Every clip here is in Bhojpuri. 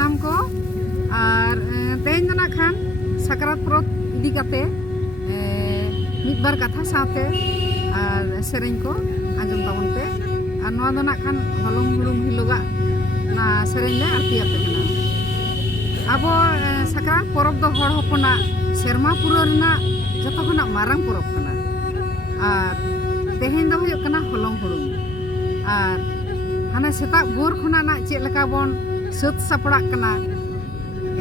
sanam ko ar tehin do nak khan sakrat porot idi kate midbar katha saate ar sereng ko anjom tabon pe ar noa do nak khan holong hulung hiloga na sereng le arti ape kana abo sakrat porot do hor hopona serma pura rena joto khona marang porot kana ar tehin do huyuk kana holong hulung ar hana setak bor khona na chet leka bon sat saprak kana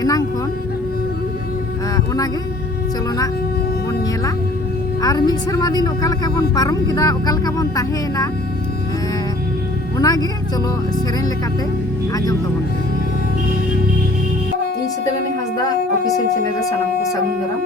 enang khon onage cholo na bon nyela ar mi serma din okal ka bon parom kida okal ka bon tahena onage cholo sereng lekate anjom tabon ᱤᱧ ᱥᱤᱛᱟᱹᱨᱟᱱᱤ ᱦᱟᱸᱥᱫᱟ ᱚᱯᱷᱤᱥᱤᱭᱟᱞ ᱪᱮᱱᱮᱞ ᱨᱮ ᱥᱟᱱᱟᱢ ᱠᱚ ᱥᱟᱹᱜᱩᱱ ᱫᱟᱨᱟᱢ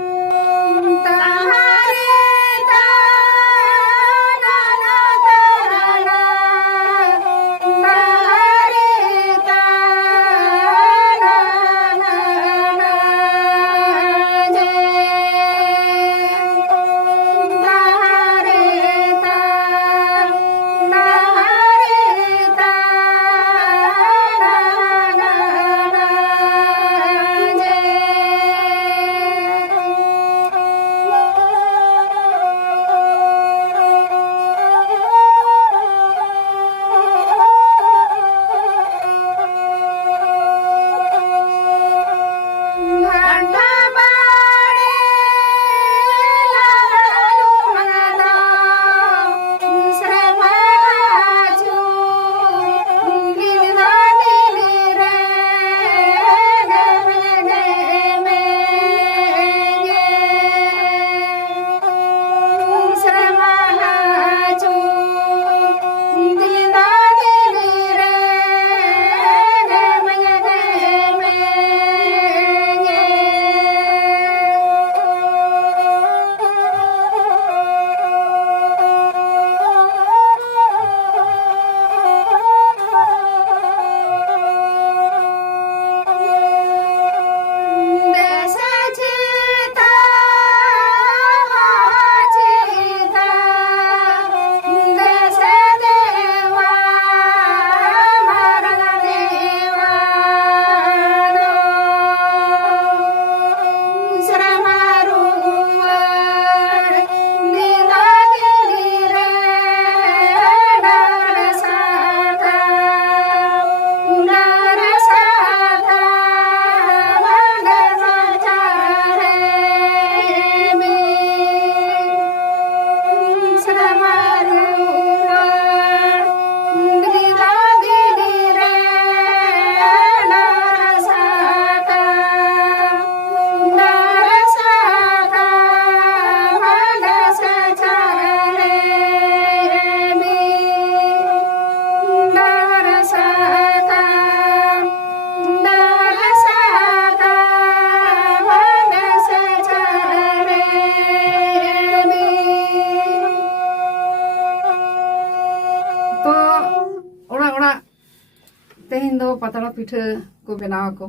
tehin do patara pitha ko benawa ko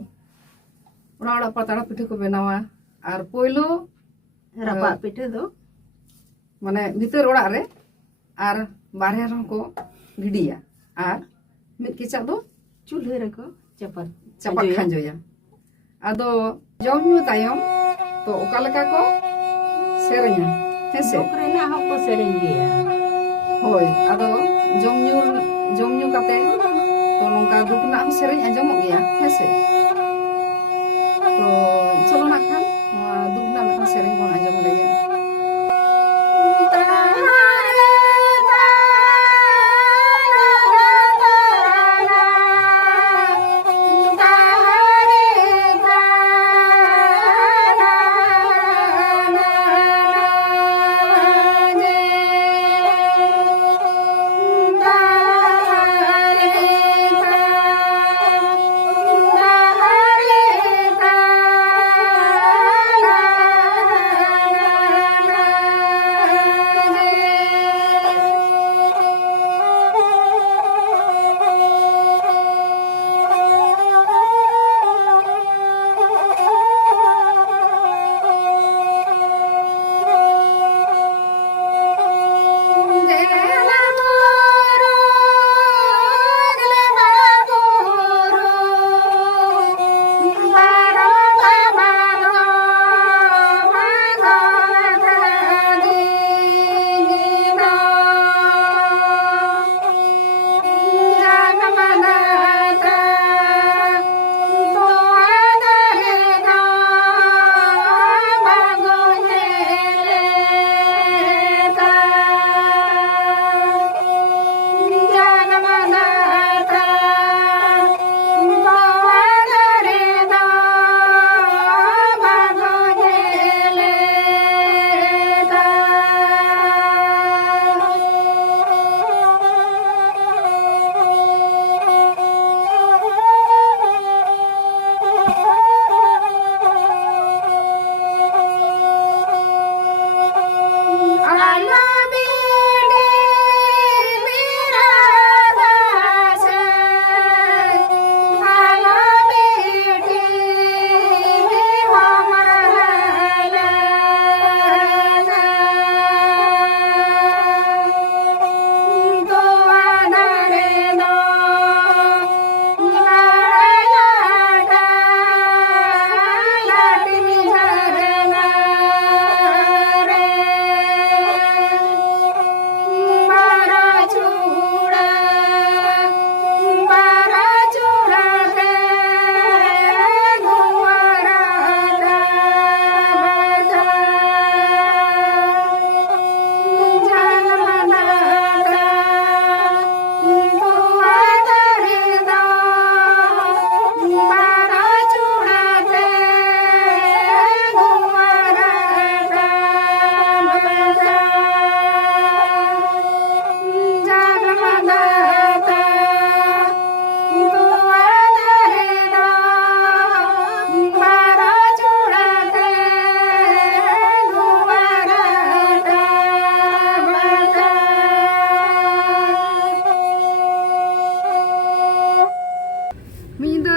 ora patara pitha ko benawa ar poilo rapa pitha do mane bhitor orak re ar barhe ro ko gidiya ar mid kicha do chulhe re ko chapat khanjoya ado jom nyu tayom to okaleka ko serenya hese okrena hoko sereng dia hoy ado jom nyu kate to nongka duk na sereng anjomok gea hese to cholo nak khan duk na meta sereng bon anjom lege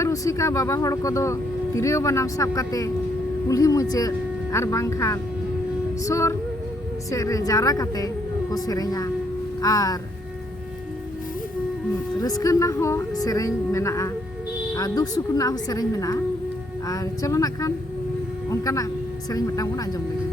रुसिका बाबा हड़ कोदो तिरियो बनाम साब काते कुल्ही मुचाद आर बांखान सोर से रे जारा काते को सेरेnya आर रस्कना हो सेरेñ मेनाआ आर दुख सुखना हो सेरेñ मेनाआ आर चलो ना खान उनकाना सेरेñ मिटांग बन आंजम लगे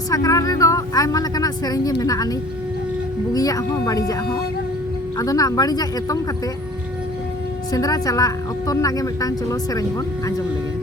sakral redo ayma lekana sereng ge mena ani bugiya ho badija ho adona badija etom kate sendra chala okton nage metang cholo sereng bon anjom lege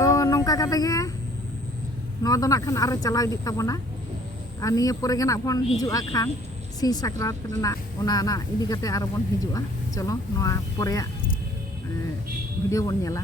तो नौका कते गे नवा दो नाक खान आरो चलाव इदी ताबोना और निये परे गे नाक बन हिजुआ खान सिंह साकरात रेना ओना ना इदी कते आरो बन हिजुआ चलो नवा परेया वीडियो बन नेला।